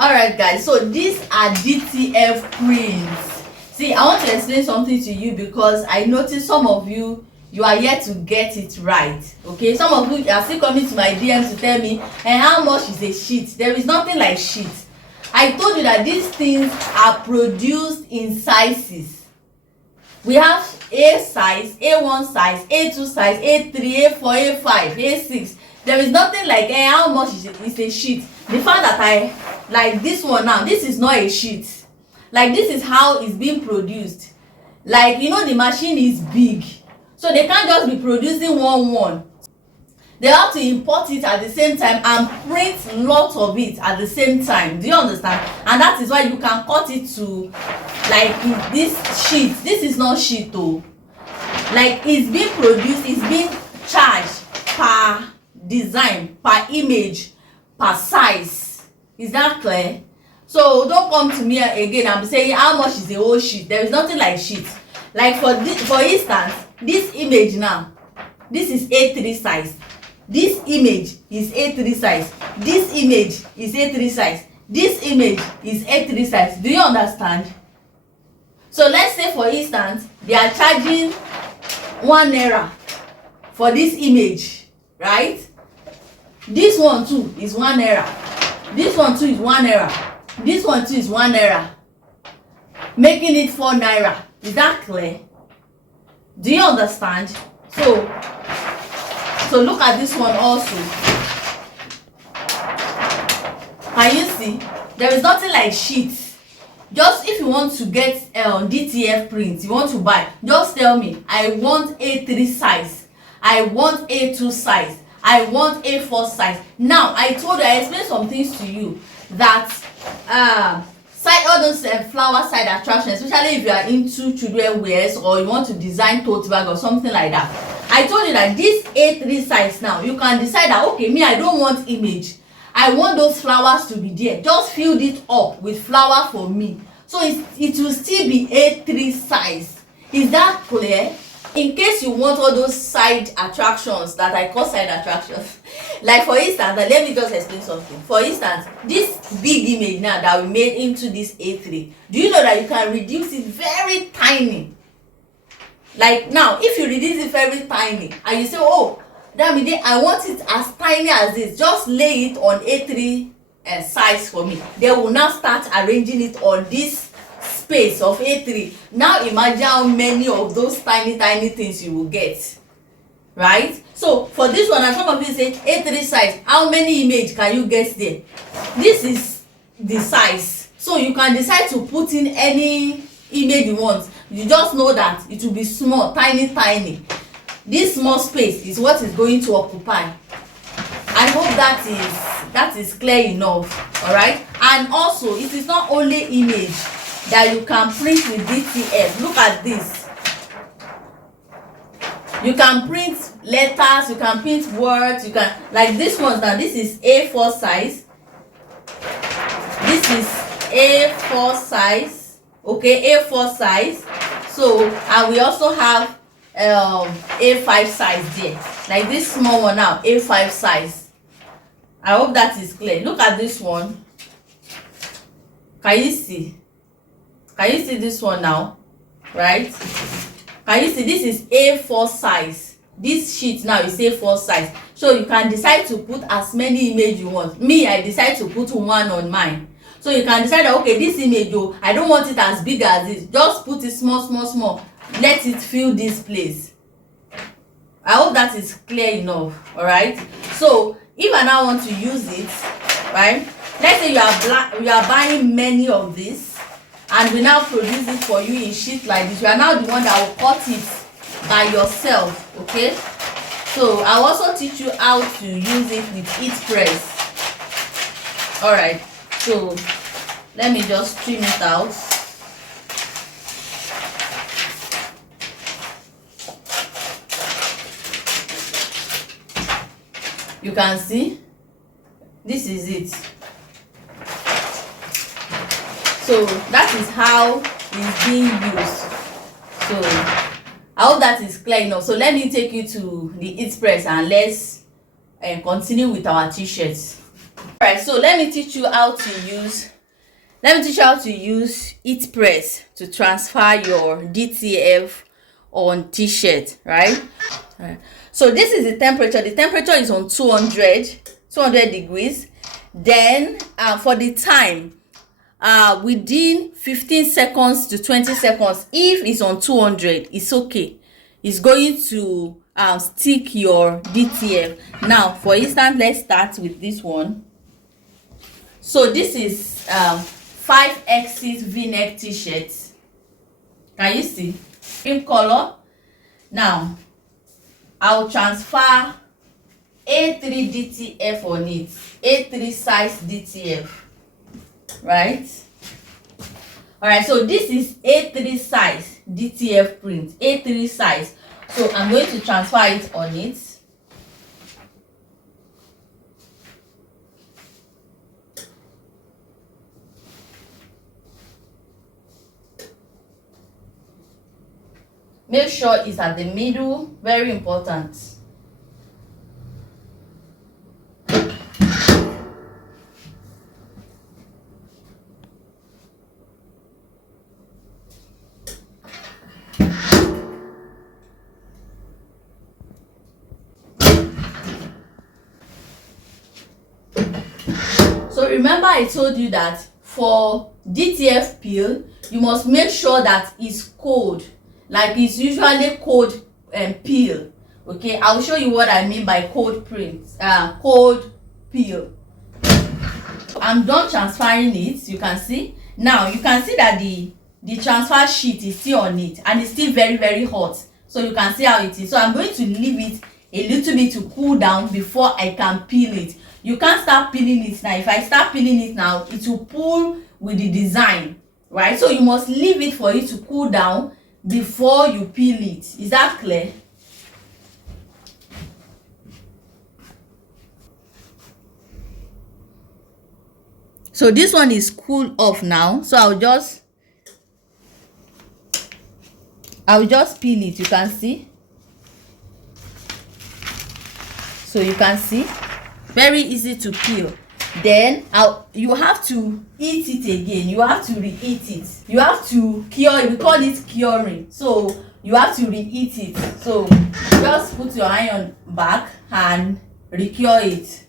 Alright guys, so these are DTF prints. See, I want to explain something to you because I noticed some of you are yet to get it right. Okay, some of you are still coming to my DMs to tell me and how much is a sheet. There is nothing like sheet. I told you that these things are produced in sizes. We have A size, A1 size, A2 size, A3, A4, A5, A6. There is nothing like how much is a sheet. The fact that I like this one now, this is not a sheet. Like this is how it's being produced. Like, you know, the machine is big, so they can't just be producing one. They have to import it at the same time and print lots of it at the same time. Do you understand? And that is why you can cut it to like this sheet. This is not sheet though. Like it's being produced, it's being charged per design, per image, per size. Is that clear? So don't come to me again and be saying how much is the whole sheet. There is nothing like sheet. Like for instance, this image now, this is A3 size. This image is A3 size. This image is A3 size. This image is A3 size. Do you understand? So let's say for instance, they are charging 1 naira for this image, right? This one too is 1 naira. This one too is 1 naira. This one too is 1 naira, making it 4 naira. Is that clear? Do you understand? So look at this one also. Can you see? There is nothing like sheets. Just if you want to get DTF prints, you want to buy, just tell me, I want A3 size, I want A2 size, I want A4 size. Now I explained some things to you that all those flower side attractions, especially if you are into children wears or you want to design tote bag or something like that. I told you that this A3 size now, you can decide that okay, me, I don't want image, I want those flowers to be there. Just fill it up with flower for me, so it will still be A3 size. Is that clear? In case you want all those side attractions that I call side attractions, like for instance, let me just explain something. For instance, this big image now that we made into this A3, do you know that you can reduce it very tiny? Like now, if you reduce it very tiny and you say, oh, I want it as tiny as this, just lay it on A3 size for me. They will now start arranging it on this space of A3. Now imagine how many of those tiny things you will get, right? So for this one, and some of you say A3 size, how many image can you get there? This is the size, so you can decide to put in any image you want. You just know that it will be small, tiny. This small space is what is going to occupy. I hope that is clear enough. All right. And also, it is not only image that you can print with DTF. Look at this. You can print letters, you can print words, you can, like this one now, this is A4 size. This is A4 size. Okay, A4 size. So, and we also have A5 size there. Like this small one now, A5 size. I hope that is clear. Look at this one. Can you see? Can you see this one now? Right? Can you see this is A4 size? This sheet now is A4 size. So you can decide to put as many images you want. Me, I decide to put one on mine. So you can decide that okay, this image, oh, I don't want it as big as this. Just put it small. Let it fill this place. I hope that is clear enough. All right. So if I now want to use it, right? Let's say you are buying many of this, and we now produce it for you in sheet like this. You are now the one that will cut it by yourself. Okay. So I'll also teach you how to use it with heat press. All right. So let me just trim it out. You can see this is it. So that is how it's being used. So I hope that is clear enough. So let me take you to the heat press and let's continue with our t-shirts. All right, so let me teach you how to use heat press to transfer your DTF on t-shirt, right? So this is the temperature. The temperature is on 200 degrees. Then for the time, within 15 seconds to 20 seconds, if it's on 200, it's okay. It's going to stick your DTF. Now for instance, let's start with this one. So this is 5x v-neck t-shirt. Can you see? Same color. Now I'll transfer A3 DTF on it. A3 size DTF. Right? Alright, so this is A3 size DTF print. A3 size. So I'm going to transfer it on it. Make sure it's at the middle, very important. So remember I told you that for DTF peel, you must make sure that it's cold. Like it's usually cold peel. Okay, I'll show you what I mean by cold print, cold peel. I'm done transferring it. You can see now. You can see that the transfer sheet is still on it and it's still very, very hot. So you can see how it is. So I'm going to leave it a little bit to cool down before I can peel it. You can't start peeling it now. If I start peeling it now, it will pull with the design, right? So you must leave it for it to cool down before you peel it. Is that clear? So this one is cool off now. So I'll just peel it. You can see. So you can see, very easy to peel. Then you have to heat it again. You have to reheat it. You have to cure it. We call it curing. So you have to reheat it. So just put your iron back and recure it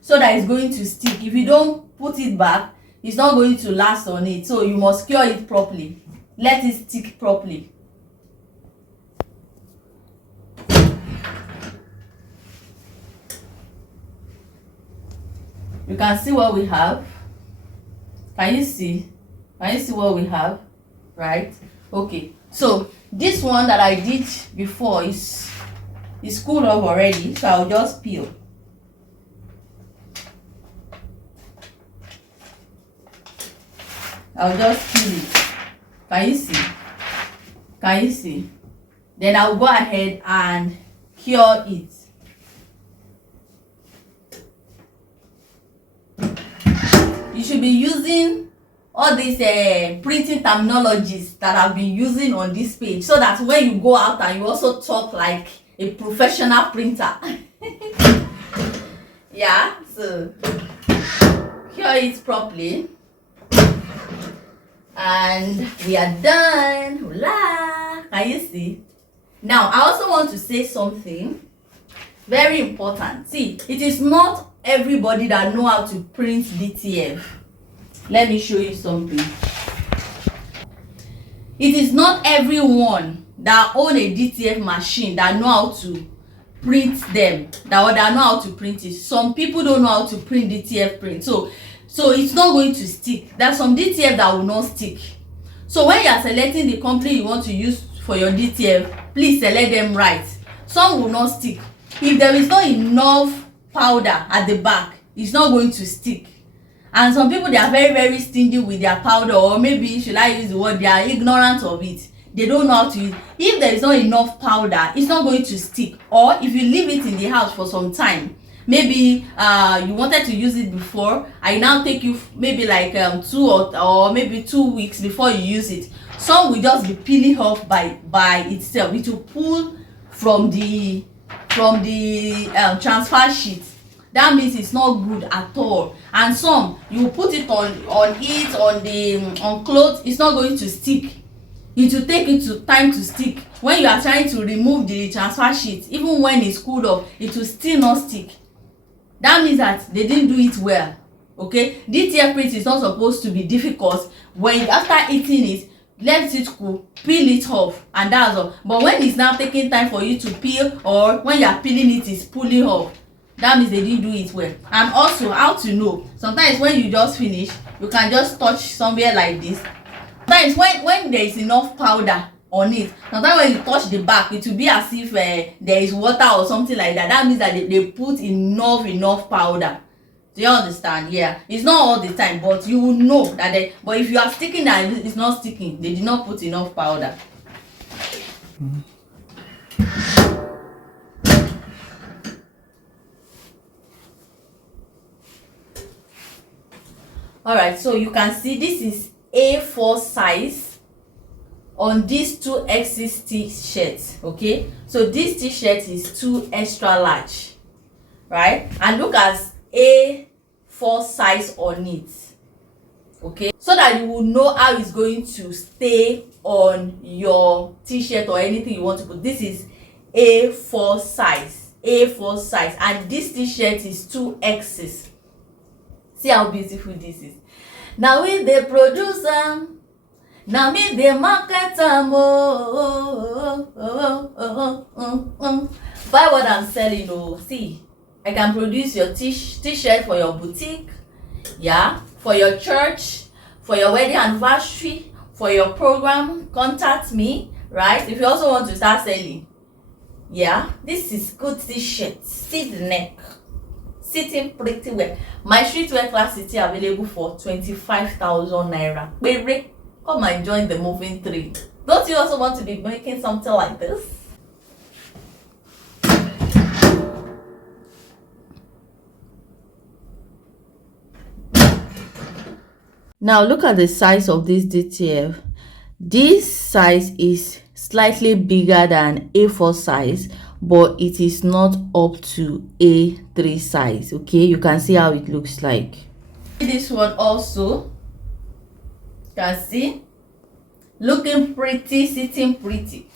so that it's going to stick. If you don't put it back, it's not going to last on it. So you must cure it properly. Let it stick properly. You can see what we have. Can you see? Can you see what we have? Right? Okay. So this one that I did before is cooled off already. So I'll just peel. I'll just peel it. Can you see? Can you see? Then I'll go ahead and cure it. You should be using all these printing terminologies that I've been using on this page, so that when you go out and you also talk like a professional printer. Yeah, so cure it properly and we are done. Hola! Can you see? Now I also want to say something very important. See, it is not everybody that know how to print DTF. Let me show you something. It is not everyone that own a DTF machine that know how to print them, that know how to print it. Some people don't know how to print DTF print, so it's not going to stick. There's some DTF that will not stick. So when you are selecting the company you want to use for your DTF, please select them right. Some will not stick. If there is not enough powder at the back, it's not going to stick. And some people, they are very, very stingy with their powder, or maybe, should I use the word, they are ignorant of it. They don't know how to use. If there is not enough powder, it's not going to stick. Or if you leave it in the house for some time, maybe you wanted to use it before, I now take you maybe like 2 or maybe 2 weeks before you use it. Some will just be peeling off by itself. It will pull from the transfer sheet. that means it's not good at all. And some, you put it on clothes, it's not going to stick. It will take it time to stick. When you are trying to remove the transfer sheet, even when it's cooled off, it will still not stick. That means that they didn't do it well. Okay, DTF print is not supposed to be difficult. When after eating it, let it cool, peel it off, and that's all. But when it's now taking time for you to peel, or when you are peeling it is pulling off, that means they didn't do it well. And also, how to know, sometimes when you just finish, you can just touch somewhere like this. Sometimes when there is enough powder on it, sometimes when you touch the back, it will be as if there is water or something like that. That means that they put enough powder. Do you understand? Yeah, it's not all the time, but you will know that but if you are sticking and it's not sticking, they did not put enough powder. All right, so you can see this is A4 size on these 2XS t-shirts. Okay, so this t-shirt is 2 extra large, right? And look at A4 size on it. Okay, so that you will know how it's going to stay on your t-shirt or anything you want to put. This is A4 size, and this t-shirt is 2XS. See how beautiful this is. Now we the producer, now me the marketer, buy what I'm selling. Oh, see, I can produce your t-shirt for your boutique, yeah, for your church, for your wedding anniversary, for your program. Contact me, right? If you also want to start selling, yeah, this is good t-shirt. See the neck, sitting pretty well. My streetwear class is available for 25,000 naira. Baby, come and join the moving trade. Don't you also want to be making something like this? Now look at the size of this DTF. This size is slightly bigger than A4 size, but it is not up to A3 size. Okay, you can see how it looks like. This one also, you can see, looking pretty, sitting pretty.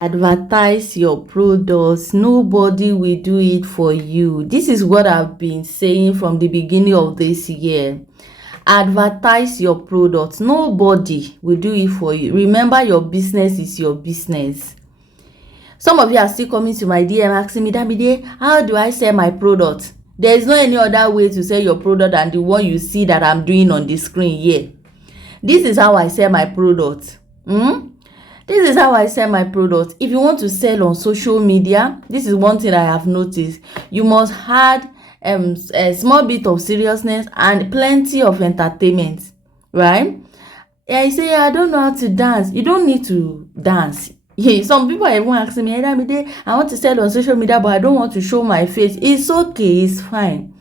Advertise your products. Nobody will do it for you. This is what I've been saying from the beginning of this year. Advertise your products. Nobody will do it for you. Remember, your business is your business. Some of you are still coming to my DM asking me, Damide, how do I sell my product? There is no any other way to sell your product than the one you see that I'm doing on the screen here. This is how I sell my product. This is how I sell my product. If you want to sell on social media, this is one thing I have noticed. You must add a small bit of seriousness and plenty of entertainment, right? I say, I don't know how to dance. You don't need to dance. Some people are even asking me, hey, I want to sell on social media, but I don't want to show my face. It's okay, it's fine.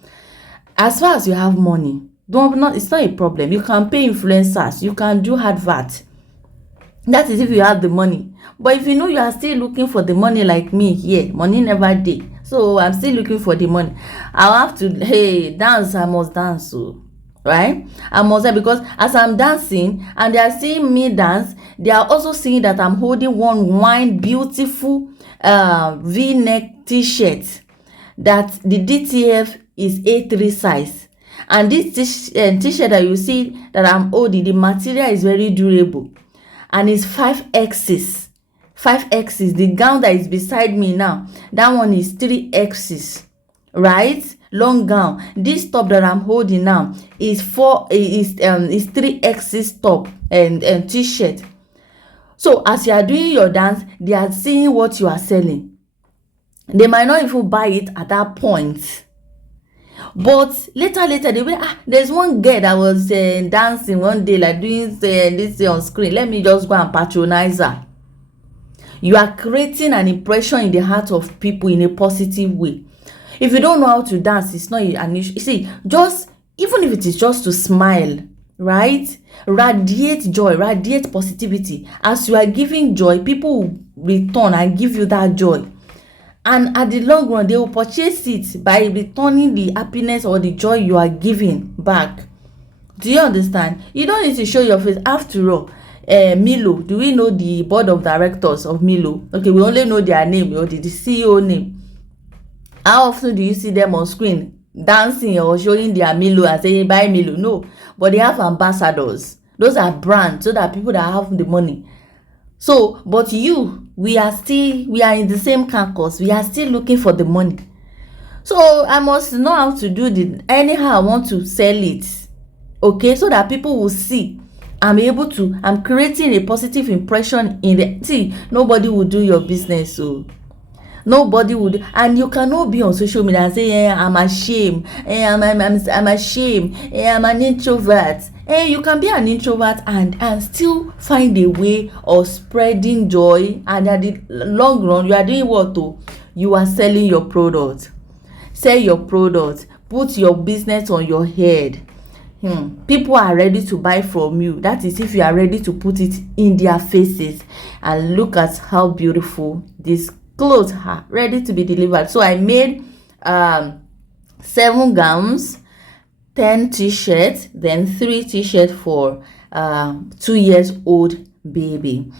As far as you have money, it's not a problem. You can pay influencers, you can do advert. That is if you have the money. But if you know you are still looking for the money like me here, money never did. So I'm still looking for the money. I'll have to, dance, I must dance. So, right? I must, because as I'm dancing and they are seeing me dance, they are also seeing that I'm holding one beautiful V-neck t-shirt that the DTF is A3 size. And this t-shirt that you see that I'm holding, the material is very durable. And it's 5XS. 5XS. The gown that is beside me now, that one is 3XS, right? Long gown. This top that I'm holding now is 3XS top and t-shirt. So as you are doing your dance, they are seeing what you are selling. They might not even buy it at that point, but later they will. There's one girl that was dancing one day, like doing this on screen. Let me just go and patronize her. You are creating an impression in the heart of people in a positive way. If you don't know how to dance, it's not an issue. You see, just even if it is just to smile, right? Radiate joy, radiate positivity. As you are giving joy, people will return and give you that joy. and at the long run they will purchase it by returning the happiness or the joy you are giving back. Do you understand? You don't need to show your face. After all, Milo, do we know the board of directors of Milo? Okay, we only know their name or the CEO name. How often do you see them on screen dancing or showing their Milo and saying buy Milo? No, but they have ambassadors. Those are brands, so that people that have the money. So, but we are in the same carcass. We are still looking for the money. So I must know how to do the anyhow I want to sell it, okay, so that people will see I'm creating a positive impression in the see. Nobody will do your business, so nobody would. And you cannot be on social media and say I'm ashamed, I'm ashamed, I'm an introvert. You can be an introvert and still find a way of spreading joy, and at the long run you are doing what? You are selling your product. Sell your product, put your business on your head. People are ready to buy from you. That is if you are ready to put it in their faces. And look at how beautiful these clothes are, ready to be delivered. So I made 7 gowns, 10 t-shirts, then 3 t-shirts for 2 years old baby.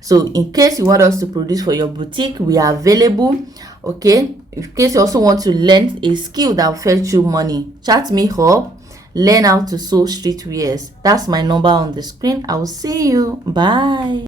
So in case you want us to produce for your boutique, we are available. Okay, in case you also want to learn a skill that will fetch you money, chat me up. Learn how to sew streetwears. That's my number on the screen. I will see you. Bye.